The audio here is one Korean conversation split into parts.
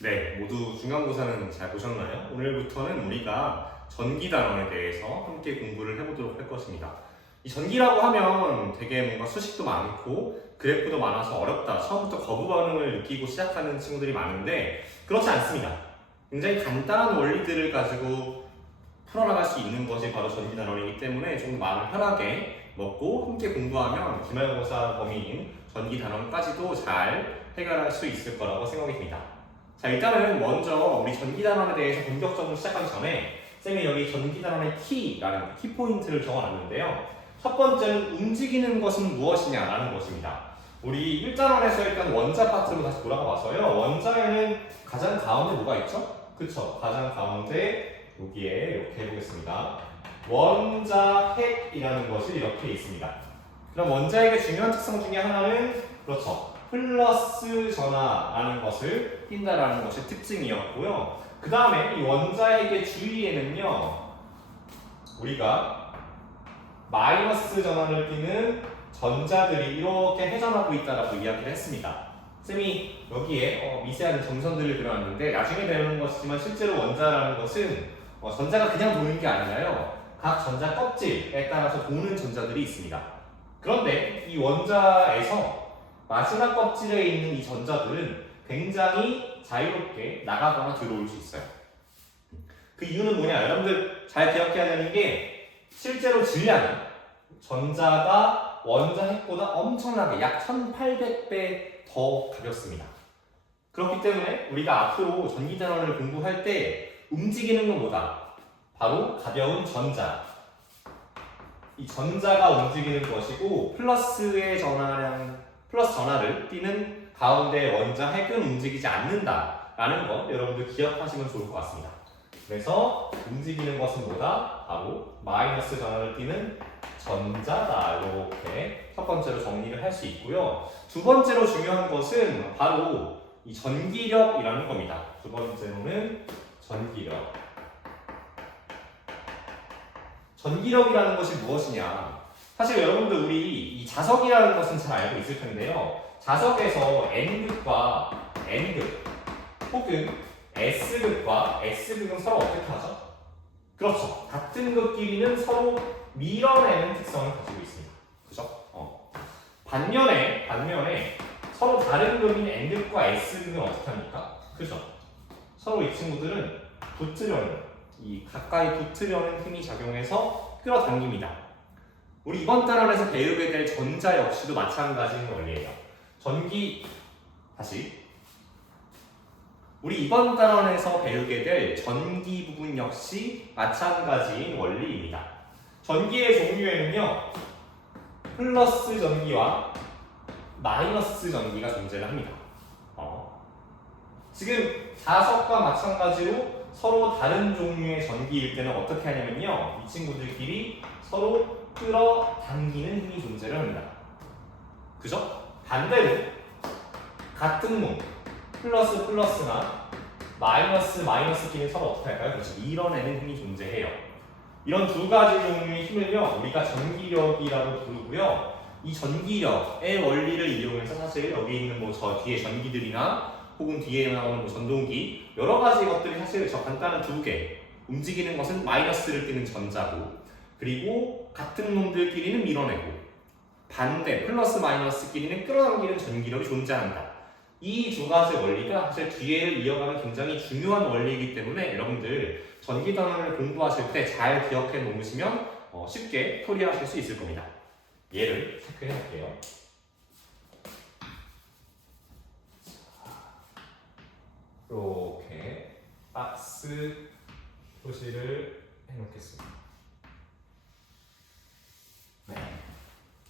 네, 모두 중간고사는 잘 보셨나요? 오늘부터는 우리가 전기 단원에 대해서 함께 공부를 해보도록 할 것입니다. 이 전기라고 하면 되게 뭔가 수식도 많고 그래프도 많아서 어렵다. 처음부터 거부 반응을 느끼고 시작하는 친구들이 많은데 그렇지 않습니다. 굉장히 간단한 원리들을 가지고 풀어나갈 수 있는 것이 바로 전기 단원이기 때문에 좀 더 마음을 편하게 먹고 함께 공부하면 기말고사 범위인 전기 단원까지도 잘 해결할 수 있을 거라고 생각이 듭니다. 자, 일단은 먼저 우리 전기단원에 대해서 본격적으로 시작하기 전에 쌤이 여기 전기단원의 키라는 키포인트를 적어놨는데요. 첫 번째는 움직이는 것은 무엇이냐라는 것입니다. 우리 1단원에서 일단 원자 파트로 다시 돌아가 봐서요. 원자에는 가장 가운데 뭐가 있죠? 그쵸? 가장 가운데 여기에 이렇게 해보겠습니다. 원자핵이라는 것이 이렇게 있습니다. 그럼 원자핵의 중요한 특성 중에 하나는 그렇죠. 플러스 전하라는 것을 띈다라는 것이 특징이었고요. 그 다음에 이 원자핵의 주위에는요, 우리가 마이너스 전하를 띠는 전자들이 이렇게 회전하고 있다라고 이야기를 했습니다. 쌤이 여기에 미세한 점선들을 그려놨는데 나중에 배우는 것이지만 실제로 원자라는 것은 전자가 그냥 도는 게 아니라요. 각 전자 껍질에 따라서 도는 전자들이 있습니다. 그런데 이 원자에서 마지막 껍질에 있는 이 전자들은 굉장히 자유롭게 나가거나 들어올 수 있어요. 그 이유는 뭐냐? 여러분들 잘 기억해야 되는 게 실제로 질량은 전자가 원자핵보다 엄청나게 약 1800배 더 가볍습니다. 그렇기 때문에 우리가 앞으로 전기전원을 공부할 때 움직이는 건 뭐다? 바로 가벼운 전자. 이 전자가 움직이는 것이고 플러스 전하를 띠는 가운데 원자핵은 움직이지 않는다라는 것 여러분들 기억하시면 좋을 것 같습니다. 그래서 움직이는 것은 뭐다? 바로 마이너스 전하를 띠는 전자다. 이렇게 첫 번째로 정리를 할 수 있고요. 두 번째로 중요한 것은 바로 이 전기력이라는 겁니다. 두 번째로는 전기력. 전기력이라는 것이 무엇이냐? 사실 여러분들 우리 이 자석이라는 것은 잘 알고 있을 텐데요. 자석에서 N극과 N극 혹은 S극과 S극은 서로 어떻게 하죠? 그렇죠. 같은 극끼리는 서로 밀어내는 특성을 가지고 있습니다. 그죠? 반면에 서로 다른 극인 N극과 S극은 어떻게 합니까? 그죠? 서로 이 친구들은 이 가까이 붙으려는 힘이 작용해서 끌어당깁니다. 우리 이번 단원에서 배우게 될 전자 역시도 마찬가지인 원리예요. 우리 이번 단원에서 배우게 될 전기 부분 역시 마찬가지인 원리입니다. 전기의 종류에는요, 플러스 전기와 마이너스 전기가 존재를 합니다. 지금 자석과 마찬가지로 서로 다른 종류의 전기일 때는 어떻게 하냐면요, 이 친구들끼리 서로 끌어당기는 힘이 존재를 합니다. 그죠? 반대로 같은 놈 플러스나 마이너스끼리 서로 어떻게 할까요? 그렇죠. 밀어내는 힘이 존재해요. 이런 두 가지 종류의 힘을요, 우리가 전기력이라고 부르고요. 이 전기력의 원리를 이용해서 사실 여기 있는 뭐 저 뒤에 전기들이나 혹은 뒤에 나오는 뭐 전동기 여러 가지 것들이 사실 저 간단한 두 개. 움직이는 것은 마이너스를 띠는 전자고, 그리고 같은 놈들끼리는 밀어내고, 반대 플러스 마이너스끼리는 끌어당기는 전기력이 존재한다. 이 두 가지 원리가 사실 뒤에를 이어가는 굉장히 중요한 원리이기 때문에 여러분들 전기 단원을 공부하실 때 잘 기억해 놓으시면 쉽게 풀이하실 수 있을 겁니다. 예를 체크해 볼게요. 이렇게 박스 표시를 해놓겠습니다. 네.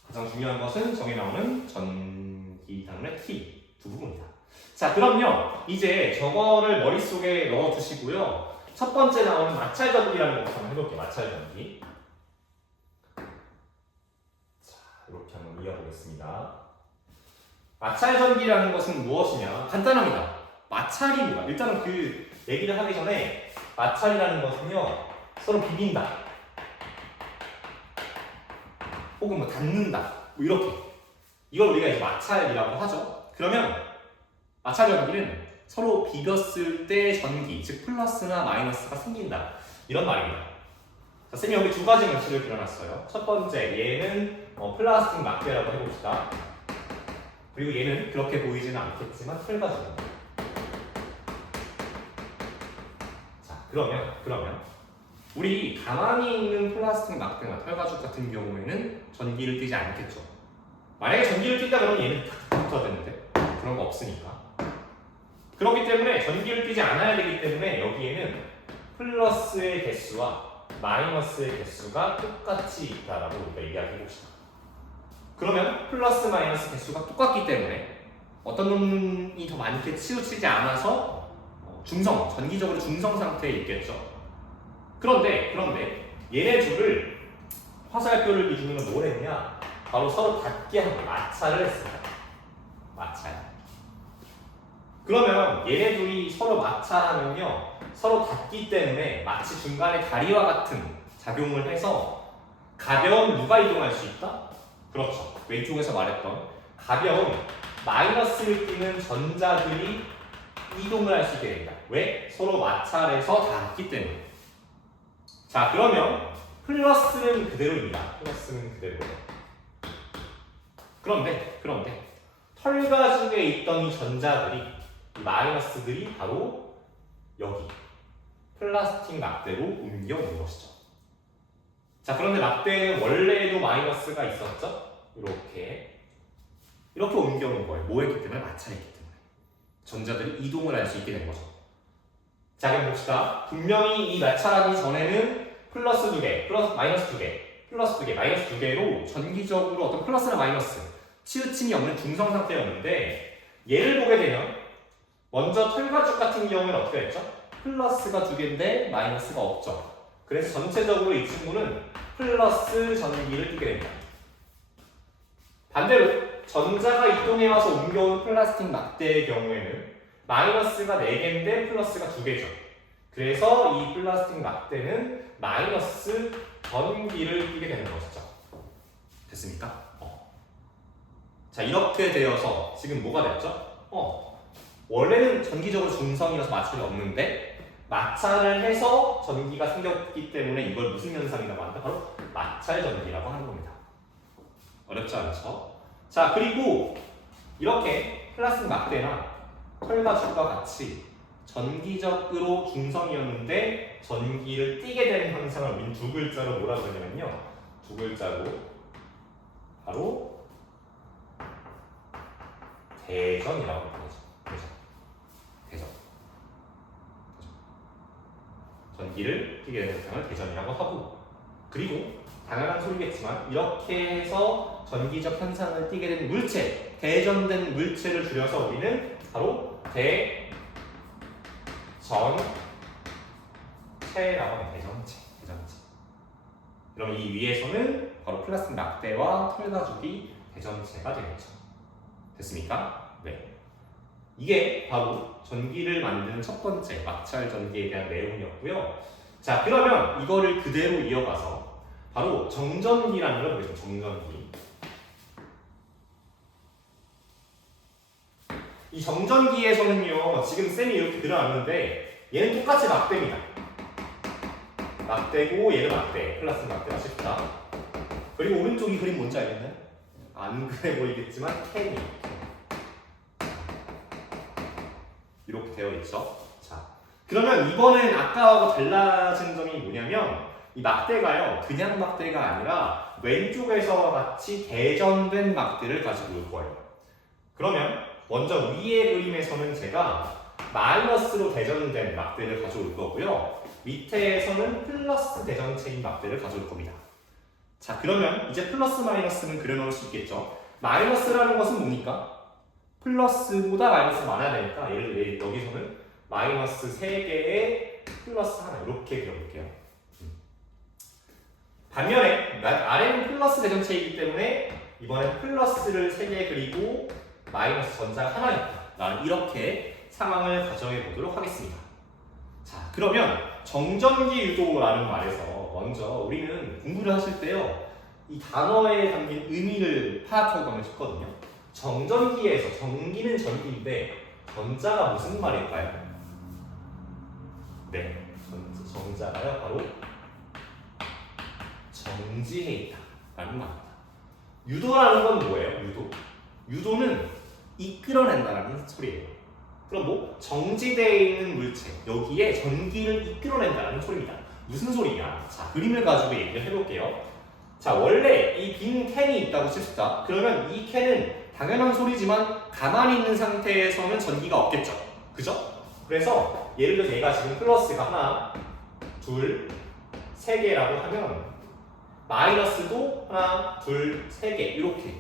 가장 중요한 것은 정에 나오는 전기 단원의 T 두 부분입니다. 자, 그럼요. 이제 저거를 머릿속에 넣어두시고요. 첫 번째 나오는 마찰 전기라는 것을 한번 해볼게요. 마찰 전기. 자, 이렇게 한번 이어보겠습니다. 마찰 전기라는 것은 무엇이냐? 간단합니다. 마찰이 뭐야? 일단은 그 얘기를 하기 전에 마찰이라는 것은요, 서로 비빈다. 혹은 뭐 닿는다. 뭐 이렇게. 이걸 우리가 이제 마찰이라고 하죠. 그러면 마찰 전기는 서로 비볐을 때 전기, 즉 플러스나 마이너스가 생긴다. 이런 말입니다. 자, 쌤이 여기 두 가지 문제를 그려놨어요. 첫 번째, 얘는 플라스틱 막대라고 해봅시다. 그리고 얘는 그렇게 보이지는 않겠지만 털가죽입니다. 자, 그러면 우리 가만히 있는 플라스틱 막대나 털가죽 같은 경우에는 전기를 띠지 않겠죠. 만약에 전기를 띈다 그러면 얘는 탁 붙어야 되는데 그런 거 없으니까. 그렇기 때문에 전기를 띠지 않아야 되기 때문에 여기에는 플러스의 개수와 마이너스의 개수가 똑같이 있다라고 우리가 이야기해 봅시다. 그러면 플러스 마이너스 개수가 똑같기 때문에 어떤 놈이 더 많게 치우치지 않아서 전기적으로 중성 상태에 있겠죠. 그런데 얘네 둘을 화살표를 기준으로 뭘 했냐? 바로 서로 닿게 하고 마찰을 했습니다. 마찰. 그러면 얘네 둘이 서로 마찰하면요, 서로 닿기 때문에 마치 중간에 다리와 같은 작용을 해서 가벼운 누가 이동할 수 있다? 그렇죠. 왼쪽에서 말했던 가벼운 마이너스를 띠는 전자들이 이동을 할 수 있게 됩니다. 왜? 서로 마찰해서 닿기 때문에. 자, 그러면 플러스는 그대로입니다. 플러스는 그대로. 그런데 털가죽에 있던 이 전자들이, 이 마이너스들이 바로 여기 플라스틱 막대로 옮겨온 것이죠. 자, 그런데 막대는 원래도 마이너스가 있었죠? 이렇게 옮겨온 거예요. 뭐 했기 때문에? 마찰했기 때문에. 전자들이 이동을 할 수 있게 된 거죠. 자, 그럼 봅시다. 분명히 이 마찰하기 전에는 플러스 2개, 마이너스 2개, 플러스 2개, 마이너스 2개로 전기적으로 어떤 플러스나 마이너스 치우침이 없는 중성 상태였는데, 얘를 보게 되면 먼저 털가죽 같은 경우는 어떻게 됐죠? 플러스가 2개인데 마이너스가 없죠. 그래서 전체적으로 이 친구는 플러스 전기를 띠게 됩니다. 반대로 전자가 이동해와서 옮겨온 플라스틱 막대의 경우에는 마이너스가 4개인데 플러스가 2개죠. 그래서 이 플라스틱 막대는 마이너스 전기를 띠게 되는 것이죠. 됐습니까? 자, 이렇게 되어서 지금 뭐가 됐죠? 원래는 전기적으로 중성이어서 마찰이 없는데 마찰을 해서 전기가 생겼기 때문에 이걸 무슨 현상이라고 한다? 바로 마찰 전기라고 하는 겁니다. 어렵지 않죠? 자, 그리고 이렇게 플라스틱 막대나 털가죽과 같이 전기적으로 중성이었는데 전기를 띠게 되는 현상을 우리는 두 글자로 뭐라 그러냐면요, 두 글자로 바로 대전이라고 부르죠. 대전. 전기를 띠게 되는 현상을 대전이라고 하고, 그리고 당연한 소리겠지만 이렇게 해서 전기적 현상을 띠게 된 물체, 대전된 물체를 줄여서 우리는 바로 대전체라고 합니다. 대전체. 그럼 이 위에서는 바로 플라스틱 막대와 털가죽이 대전체가 되겠죠. 됐습니까? 네. 이게 바로 전기를 만드는 첫 번째 마찰 전기에 대한 내용이었고요. 자, 그러면 이거를 그대로 이어가서 바로 정전기라는 걸 보겠습니다. 정전기. 이 정전기에서는요, 지금 쌤이 이렇게 그려놨는데 얘는 똑같이 막대입니다. 막대고 얘는 막대, 플라스틱 막대 아십니까? 그리고 오른쪽 이 그림 뭔지 알겠나요? 안 그래 보이겠지만 캔이 이렇게 되어 있죠. 자, 그러면 이번엔 아까하고 달라진 점이 뭐냐면 이 막대가요, 그냥 막대가 아니라 왼쪽에서와 같이 대전된 막대를 가지고 올 거예요. 그러면 먼저 위의 그림에서는 제가 마이너스로 대전된 막대를 가져올 거고요, 밑에서는 플러스 대전체인 막대를 가져올 겁니다. 자, 그러면 이제 플러스 마이너스는 그려놓을 수 있겠죠. 마이너스라는 것은 뭡니까? 플러스보다 마이너스가 많아야 되니까 예를 들어 여기서는 마이너스 3개에 플러스 하나 이렇게 그려볼게요. 반면에 아래는 플러스 대전체이기 때문에 이번엔 플러스를 3개 그리고 마이너스 전자가 하나 있다. 나는 이렇게 상황을 가정해 보도록 하겠습니다. 자, 그러면 정전기 유도라는 말에서 먼저 우리는 공부를 하실 때요, 이 단어에 담긴 의미를 파악하고 가면 쉽거든요. 정전기에서 전기는 전기인데 전자가 무슨 말일까요? 네, 정자가요 바로 정지해 있다라는 말입니다. 유도라는 건 뭐예요? 유도는 이끌어낸다라는 소리예요. 그럼 뭐 정지되어 있는 물체 여기에 전기를 이끌어낸다는 소리입니다. 무슨 소리냐? 자, 그림을 가지고 얘기를 해볼게요. 자, 원래 이 빈 캔이 있다고 칩시다. 그러면 이 캔은 당연한 소리지만 가만히 있는 상태에서는 전기가 없겠죠. 그죠? 그래서 예를 들어서 얘가 지금 플러스가 하나, 둘, 세 개라고 하면 마이너스도 하나, 둘, 세 개 이렇게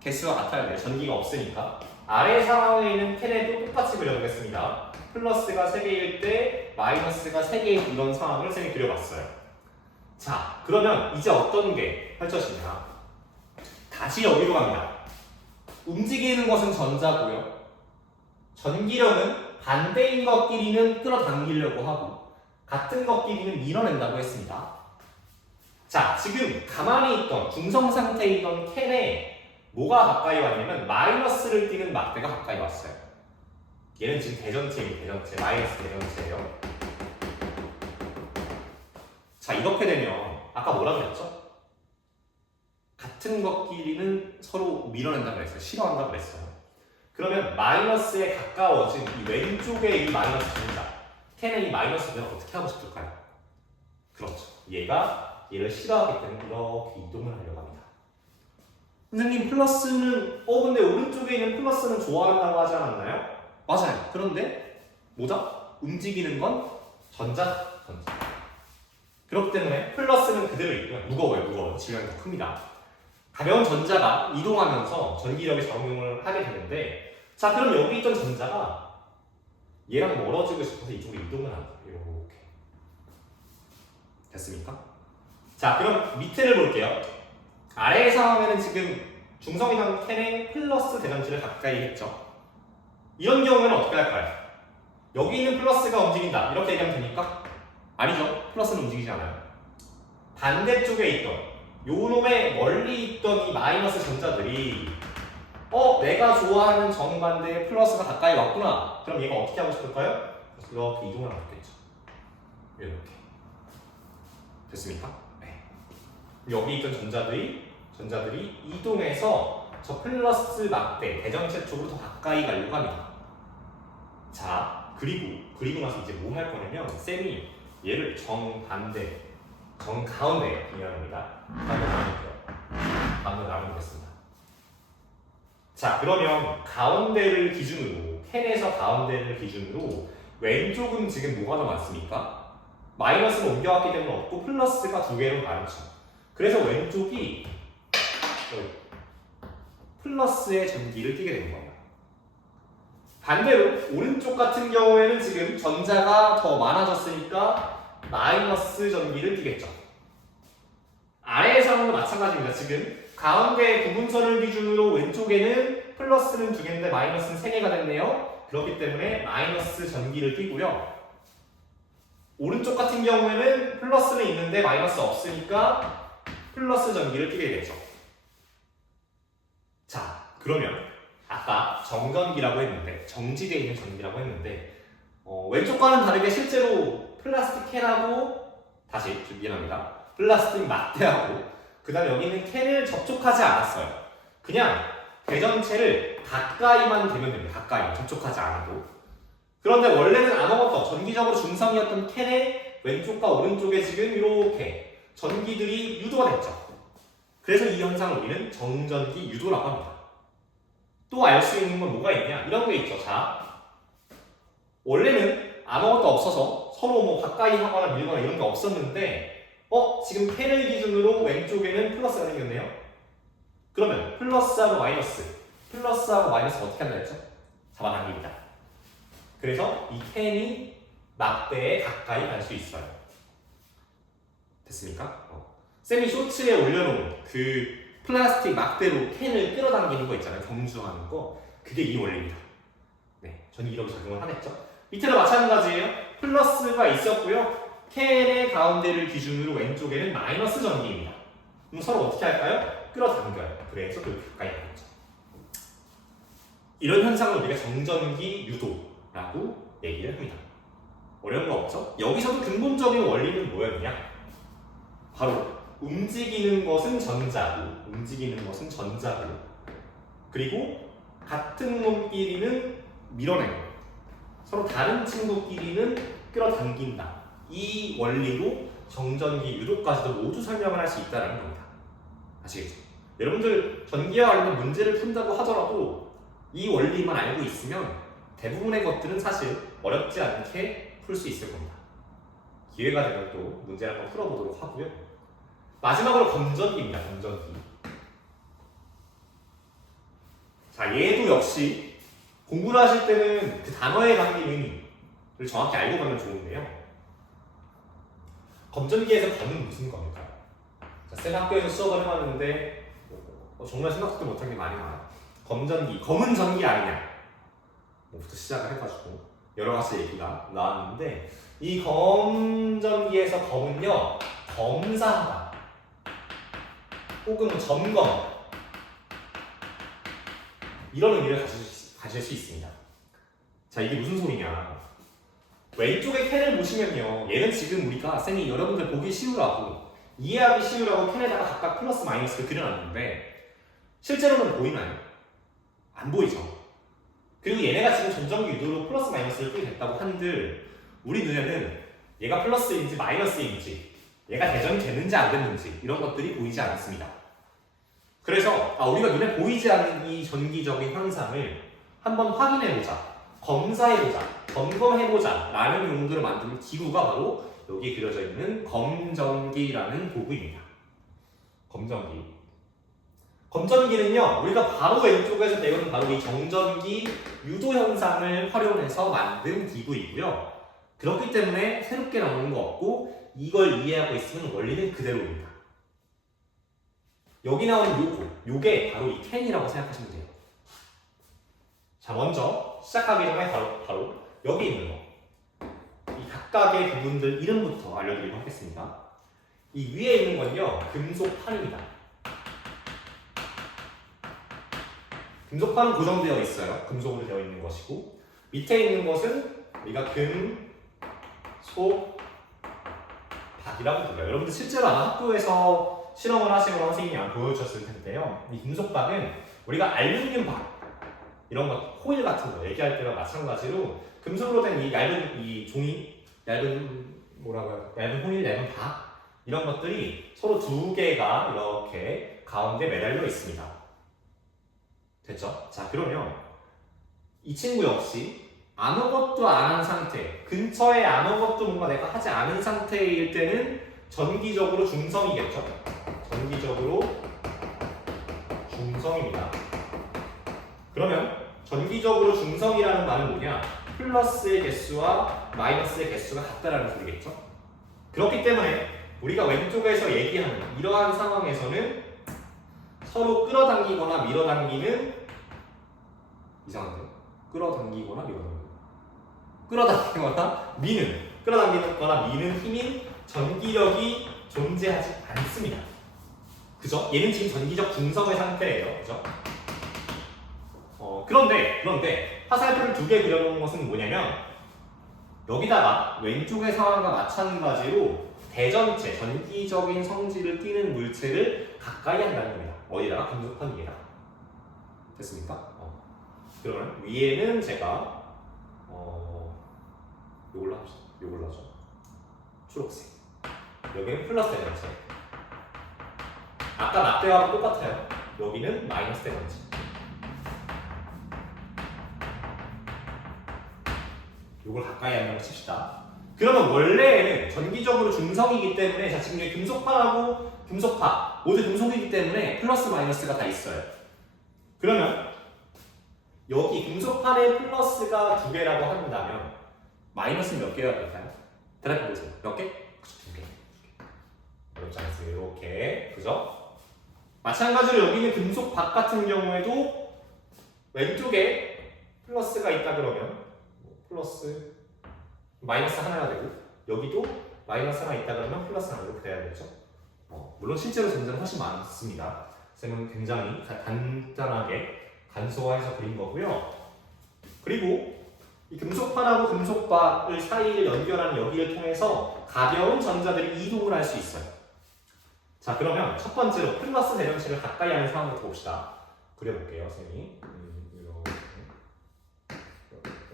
개수가 같아야 돼요. 전기가 없으니까. 아래 상황에 있는 캔에도 똑같이 그려보겠습니다. 플러스가 3개일 때 마이너스가 3개인 이런 상황을 쌤이 그려봤어요. 자, 그러면 이제 어떤 게 펼쳐지냐. 다시 여기로 갑니다. 움직이는 것은 전자고요. 전기력은 반대인 것끼리는 끌어당기려고 하고 같은 것끼리는 밀어낸다고 했습니다. 자, 지금 가만히 있던 중성 상태에 있던 캔에 뭐가 가까이 왔냐면 마이너스를 띠는 막대가 가까이 왔어요. 얘는 지금 대전체예요. 마이너스 대전체예요. 자, 이렇게 되면 아까 뭐라고 했죠? 같은 것끼리는 서로 밀어낸다고 그랬어요. 싫어한다고 그랬어요. 그러면 마이너스에 가까워진 이 왼쪽에 이 마이너스 전자 캔의 이 마이너스 전자를 어떻게 하고 싶을까요? 그렇죠. 얘를 싫어하기 때문에 이렇게 이동을 하려고 합니다. 선생님 플러스는 근데 오른쪽에 있는 플러스는 좋아한다고 하지 않았나요? 맞아요. 그런데 뭐죠? 움직이는 건 전자. 그렇기 때문에 플러스는 그대로 있고요. 무거워요. 질량이 더 큽니다. 가벼운 전자가 이동하면서 전기력이 작용을 하게 되는데 자, 그럼 여기 있던 전자가 얘랑 멀어지고 싶어서 이쪽으로 이동을 합니다. 이렇게 됐습니까? 자, 그럼 밑에를 볼게요. 아래의 상황에는 지금 중성이던 캔의 플러스 대전체를 가까이 했죠. 이런 경우에는 어떻게 할까요? 여기 있는 플러스가 움직인다 이렇게 얘기하면 됩니까? 아니죠. 플러스는 움직이지 않아요. 반대쪽에 있던 요 놈의 멀리 있던 이 마이너스 전자들이 내가 좋아하는 정반대의 플러스가 가까이 왔구나. 그럼 얘가 어떻게 하고 싶을까요? 이렇게 이동을 하겠죠. 이렇게 됐습니까? 네. 여기 있던 전자들이 이동해서 저 플러스 막대 대전체 쪽으로 더 가까이 가려고 합니다. 자, 그리고 나서 이제 뭐 할 거냐면 쌤이 얘를 정가운데 이해합니다. 가운데 나누겠습니다. 자, 그러면 가운데를 기준으로 캔에서 가운데를 기준으로 왼쪽은 지금 뭐가 더 많습니까? 마이너스는 옮겨왔기 때문에 없고 플러스가 2개로 많죠. 그래서 왼쪽이 플러스의 전기를 띠게 되는 겁니다. 반대로 오른쪽 같은 경우에는 지금 전자가 더 많아졌으니까 마이너스 전기를 띠겠죠. 아래의 상황도 마찬가지입니다. 지금 가운데 구분선을 기준으로 왼쪽에는 플러스는 2개인데 마이너스는 3개가 됐네요. 그렇기 때문에 마이너스 전기를 띠고요. 오른쪽 같은 경우에는 플러스는 있는데 마이너스 없으니까 플러스 전기를 띠게 되죠. 자, 그러면 아까 정전기라고 했는데 정지되어 있는 전기라고 했는데 왼쪽과는 다르게 실제로 플라스틱 캔하고 다시 미안합니다. 플라스틱 막대하고 그 다음에 여기는 캔을 접촉하지 않았어요. 그냥 대전체를 가까이만 대면 됩니다. 가까이 접촉하지 않아도. 그런데 원래는 아무것도 전기적으로 중성이었던 캔의 왼쪽과 오른쪽에 지금 이렇게 전기들이 유도가 됐죠. 그래서 이 현상을 우리는 정전기 유도라고 합니다. 또 알 수 있는 건 뭐가 있냐? 이런 게 있죠. 자, 원래는 아무것도 없어서 서로 뭐 가까이 하거나 밀거나 이런 게 없었는데 지금 캔을 기준으로 왼쪽에는 플러스가 생겼네요. 그러면 플러스하고 마이너스가 어떻게 한다 했죠? 잡아당깁니다. 그래서 이 캔이 막대에 가까이 갈 수 있어요. 됐습니까? 쌤이 쇼츠에 올려놓은 그 플라스틱 막대로 캔을 끌어당기는 거 있잖아요. 경주하는 거. 그게 이 원리입니다. 네, 전기력이 작용을 하겠죠. 밑에도 마찬가지예요. 플러스가 있었고요. 캔의 가운데를 기준으로 왼쪽에는 마이너스 전기입니다. 그럼 서로 어떻게 할까요? 끌어당겨요. 그래서 그렇게 가까이 가겠죠. 이런 현상을 우리가 정전기 유도라고 얘기를 합니다. 어려운 거 없죠? 여기서도 근본적인 원리는 뭐였냐? 바로 움직이는 것은 전자고 그리고 같은 놈끼리는 밀어내고 서로 다른 친구끼리는 끌어당긴다. 이 원리로 정전기 유도까지도 모두 설명을 할 수 있다는 겁니다. 아시겠죠? 여러분들 전기와 관련된 문제를 푼다고 하더라도 이 원리만 알고 있으면 대부분의 것들은 사실 어렵지 않게 풀 수 있을 겁니다. 기회가 되면 또 문제를 한번 풀어보도록 하고요. 마지막으로 검전기입니다. 검전기. 자, 얘도 역시 공부를 하실 때는 그 단어에 담긴 의미를 정확히 알고 가면 좋은데요. 검전기에서 검은 무슨 겁니까? 자, 쌤 학교에서 수업을 해봤는데 정말 생각도 못한 게 많이 나와요. 검전기, 검은 전기 아니냐? 뭐부터 시작을 해가지고 여러 가지 얘기가 나왔는데 이 검전기에서 검은요 검사하다 혹은 점검 이런 의미를 가질 수 있습니다. 자, 이게 무슨 소리냐? 왼쪽에 캔을 보시면요, 얘는 지금 우리가 쌤이 여러분들 보기 쉬우라고 이해하기 쉬우라고 캔에다가 각각 플러스 마이너스를 그려놨는데 실제로는 보이나요? 안 보이죠? 그리고 얘네가 지금 전전기 유도로 플러스 마이너스를 끄게 됐다고 한들 우리 눈에는 얘가 플러스인지 마이너스인지 얘가 대전이 됐는지 안 됐는지 이런 것들이 보이지 않습니다. 그래서 우리가 눈에 보이지 않는 이 전기적인 현상을 한번 확인해보자, 검사해보자, 점검해보자 라는 용도를 만든 기구가 바로 여기 그려져 있는 검전기라는 도구입니다. 검전기. 검전기는요, 우리가 바로 왼쪽에서 배우는 바로 이 정전기 유도 현상을 활용해서 만든 기구이고요. 그렇기 때문에 새롭게 나오는 거 없고 이걸 이해하고 있으면 원리는 그대로입니다. 여기 나오는 요게 바로 이 캔이라고 생각하시면 돼요. 자, 먼저 시작하기 전에 바로 여기 있는 거. 이 각각의 부분들 이름부터 알려드리도록 하겠습니다. 이 위에 있는 건요, 금속판입니다. 금속판은 고정되어 있어요. 금속으로 되어 있는 것이고 밑에 있는 것은 우리가 금, 속, 박이라고 불러요. 여러분들 실제로 아마 학교에서 실험을 하시거나 선생님이 안 보여주셨을 텐데요. 이 금속박은 우리가 알루미늄 박 이런 것, 호일 같은 거 얘기할 때와 마찬가지로 금속으로 된 이 얇은 이 종이, 얇은 호일, 얇은 박 이런 것들이 서로 두 개가 이렇게 가운데 매달려 있습니다. 됐죠? 자, 그러면 이 친구 역시 아무것도 안 한 상태, 근처에 아무것도 뭔가 내가 하지 않은 상태일 때는 전기적으로 중성이겠죠? 전기적으로 중성입니다. 그러면 전기적으로 중성이라는 말은 뭐냐? 플러스의 개수와 마이너스의 개수가 같다라는 소리겠죠? 그렇기 때문에 우리가 왼쪽에서 얘기하는 이러한 상황에서는 서로 끌어당기거나 밀어당기는 이상한데요? 끌어당기거나 미는 힘인 전기력이 존재하지 않습니다. 그죠? 얘는 지금 전기적 중성의 상태예요. 그죠? 그런데 화살표를 두 개 그려놓은 것은 뭐냐면 여기다가 왼쪽의 상황과 마찬가지로 대전체, 전기적인 성질을 띠는 물체를 가까이 한다는 겁니다. 어디다가? 금속판 위에다가. 됐습니까? 그러면 위에는 제가 요걸로 합시다. 요걸로 하죠. 초록색. 여기는 플러스 에너지. 아까 막대하고 똑같아요. 여기는 마이너스 에너지. 요걸 가까이 한다고 칩시다. 그러면 원래는 전기적으로 중성이기 때문에 자, 지금 여기 금속판하고 금속파 모두 금속이기 때문에 플러스 마이너스가 다 있어요. 그러면 여기 금속판에 플러스가 두 개라고 한다면 마이너스는 몇 개가 될까요? 대답해 보세요. 몇 개? 두 개. 어렵지 않습니다. 이렇게. 그죠? 마찬가지로 여기는 금속박 같은 경우에도 왼쪽에 플러스가 있다 그러면 플러스 마이너스 하나가 되고 여기도 마이너스 하나 있다 그러면 플러스 하나 이렇게 돼야겠죠? 물론 실제로 전자는 훨씬 많습니다. 쌤은 굉장히 간단하게 간소화해서 그린 거고요. 그리고 이 금속판하고 금속박을 사이를 연결하는 여기를 통해서 가벼운 전자들이 이동을 할 수 있어요. 자, 그러면 첫 번째로 플러스 대전체를 가까이 하는 상황부터 봅시다. 그려볼게요, 선생님이.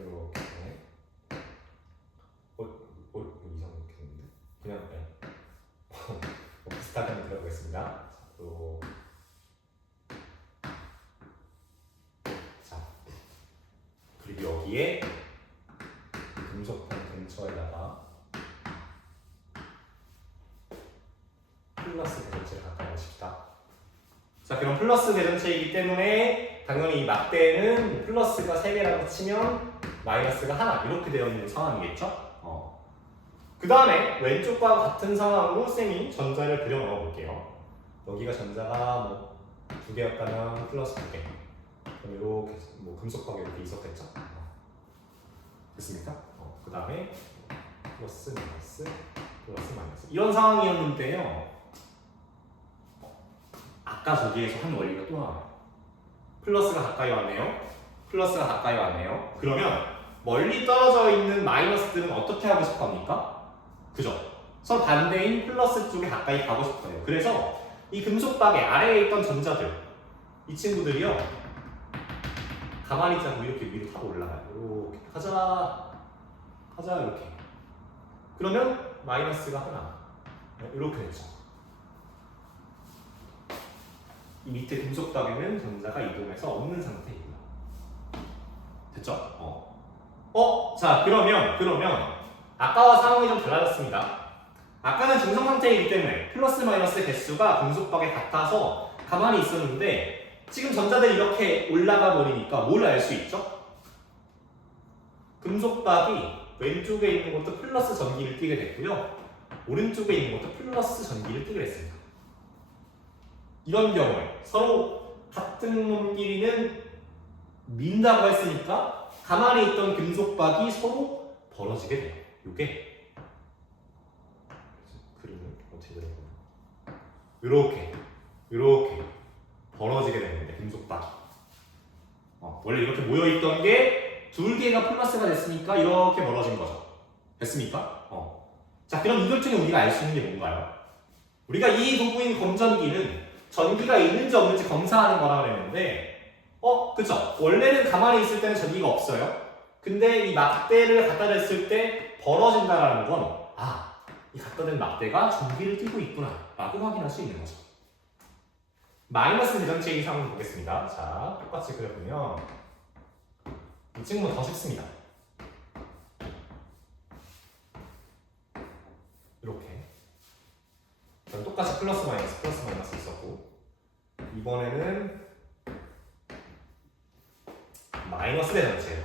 이렇게. 이상하게 했는데? 그냥, 비슷하게 한번 그려보겠습니다. 자, 그리고 여기에 금속판 근처에다가 플러스 대전체를 가까이 하십시다. 자, 그럼 플러스 대전체이기 때문에 당연히 이 막대는 플러스가 3개라고 치면 마이너스가 하나 이렇게 되어 있는 상황이겠죠? 그 다음에 왼쪽과 같은 상황으로 쌤이 전자를 그려 넣어 볼게요. 여기가 전자가 뭐 2개였다면 플러스 2개. 그럼 이렇게 뭐 금속박이 이렇게 있었겠죠? 됐습니까? 그 다음에 플러스 마이너스 플러스 마이너스 이런 상황이었는데요. 아까 저기에서 한 원리가 또 나와요. 플러스가 가까이 왔네요. 플러스가 가까이 왔네요. 그러면 멀리 떨어져 있는 마이너스들은 어떻게 하고 싶어 합니까? 그죠? 서로 반대인 플러스 쪽에 가까이 가고 싶어요. 그래서 이 금속박의 아래에 있던 전자들, 이 친구들이요, 가만히 있지 않고 이렇게 위로 타고 올라가요. 이렇게 가자 이렇게. 그러면 마이너스가 하나, 이렇게 됐죠. 이 밑에 금속박에는 전자가 이동해서 없는 상태이고요. 됐죠? 자, 그러면 아까와 상황이 좀 달라졌습니다. 아까는 중성 상태이기 때문에 플러스 마이너스 개수가 금속박에 같아서 가만히 있었는데 지금 전자들이 이렇게 올라가 버리니까 뭘 알 수 있죠? 금속박이 왼쪽에 있는 것도 플러스 전기를 띠게 됐고요. 오른쪽에 있는 것도 플러스 전기를 띠게 됐습니다. 이런 경우에 서로 같은 놈끼리는 민다고 했으니까 가만히 있던 금속박이 서로 벌어지게 돼요. 요게 그림을 어떻게 그려보면 이렇게 벌어지게 되는데 금속박이 원래 이렇게 모여있던 게 2개가 플러스가 됐으니까 이렇게 벌어진 거죠. 됐습니까? 자, 그럼 이걸 통해 우리가 알 수 있는 게 뭔가요? 우리가 이 도구인 검전기는 전기가 있는지 없는지 검사하는 거라 그랬는데 그쵸? 원래는 가만히 있을 때는 전기가 없어요. 근데 이 막대를 갖다 댔을 때 벌어진다라는 건 이 갖다 댄 막대가 전기를 띠고 있구나 라고 확인할 수 있는 거죠. 마이너스 대전체 이상을 보겠습니다. 자, 똑같이 그려보면 이 친구는 더 쉽습니다. 이렇게 똑같이 플러스 마이너스 있었고 이번에는 마이너스 대전체예요.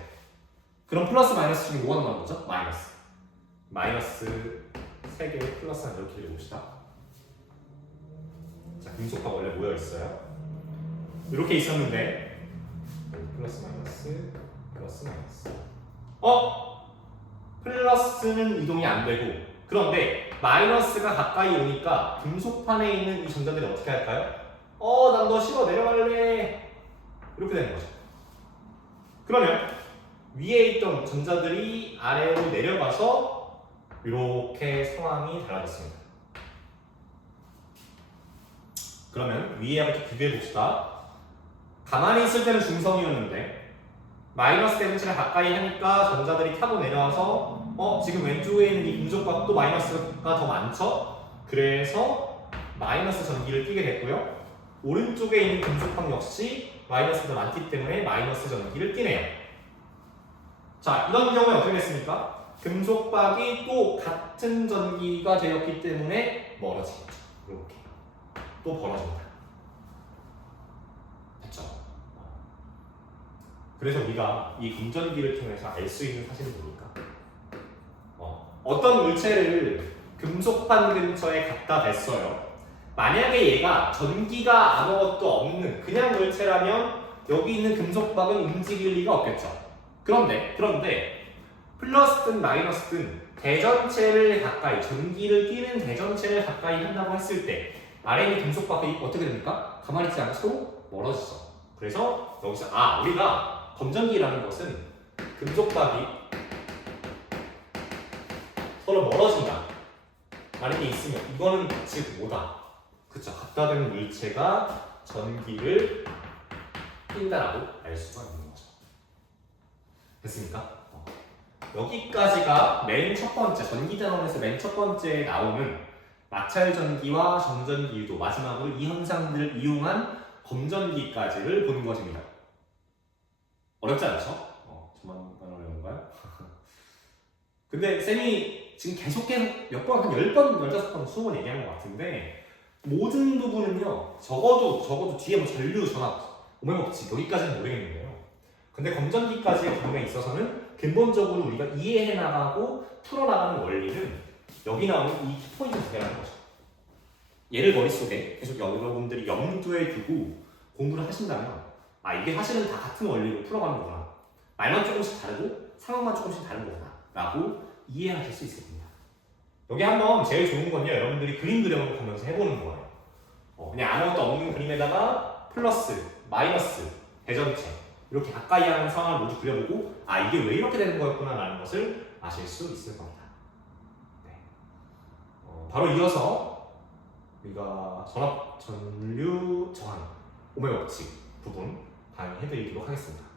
그럼 플러스 마이너스 중에 뭐가 나오는 거죠? 마이너스 3개의 플러스 한 이렇게 그려봅시다. 자, 금속박 원래 모여 있어요. 이렇게 있었는데 플러스 마이너스 플러스는 이동이 안 되고 그런데 마이너스가 가까이 오니까 금속판에 있는 이 전자들이 어떻게 할까요? 난 너 싫어 내려갈래 이렇게 되는 거죠. 그러면 위에 있던 전자들이 아래로 내려가서 이렇게 상황이 달라졌습니다. 그러면 위에부터 비교해 봅시다. 가만히 있을 때는 중성이었는데 마이너스 대전체를 가까이 하니까 전자들이 타고 내려와서 지금 왼쪽에 있는 이 금속박도 마이너스가 더 많죠? 그래서 마이너스 전기를 띠게 됐고요. 오른쪽에 있는 금속박 역시 마이너스가 많기 때문에 마이너스 전기를 띠네요. 자, 이런 경우에 어떻게 됐습니까? 금속박이 또 같은 전기가 되었기 때문에 멀어지겠죠. 이렇게 또 벌어진다. 됐죠? 그래서 우리가 이 금전기를 통해서 알 수 있는 사실은 뭡니까? 어떤 물체를 금속판 근처에 갖다 댔어요. 만약에 얘가 전기가 아무것도 없는 그냥 물체라면 여기 있는 금속박은 움직일 리가 없겠죠. 그런데 플러스든 마이너스든 대전체를 가까이, 전기를 띠는 대전체를 가까이 한다고 했을 때 아래 있는 금속박이 어떻게 됩니까? 가만히 있지 않고 멀어지죠. 그래서 여기서 우리가 검전기라는 것은 금속박이 서로 멀어진다 라는 게 있으면 이거는 즉 뭐다? 그쵸, 갖다 대는 물체가 전기를 띈다라고 알 수가 있는 거죠. 됐습니까? 여기까지가 맨 첫 번째, 전기전원에서 맨 첫 번째에 나오는 마찰 전기와 정전기 유도, 마지막으로 이 현상들을 이용한 검전기까지를 보는 것입니다. 어렵지 않죠? 저만 어려운가요? 근데 쌤이 지금 계속 몇 번, 한 10번, 15번, 20번 얘기한 것 같은데 모든 부분은요, 적어도 뒤에 뭐 전류, 전압, 오메법칙 여기까지는 모르겠는데요. 근데 검전기까지의 부분에 있어서는 근본적으로 우리가 이해해 나가고 풀어나가는 원리는 여기 나오는 이 키포인트 두 개라는 거죠. 얘를 머릿속에 계속 여러분들이 염두에 두고 공부를 하신다면 이게 사실은 다 같은 원리로 풀어가는 거구나. 말만 조금씩 다르고 상황만 조금씩 다른 거구나 라고 이해하실 수 있을 겁니다. 여기 한번 제일 좋은 건요, 여러분들이 그림 그려보면서 해보는 거예요. 그냥 아무것도 없는 그림에다가 플러스, 마이너스, 대전체 이렇게 가까이 하는 상황을 모두 그려보고 이게 왜 이렇게 되는 거였구나 라는 것을 아실 수 있을 겁니다. 네. 바로 이어서 우리가 전압, 전류, 저항, 오메 법칙 부분 강의해드리도록 하겠습니다.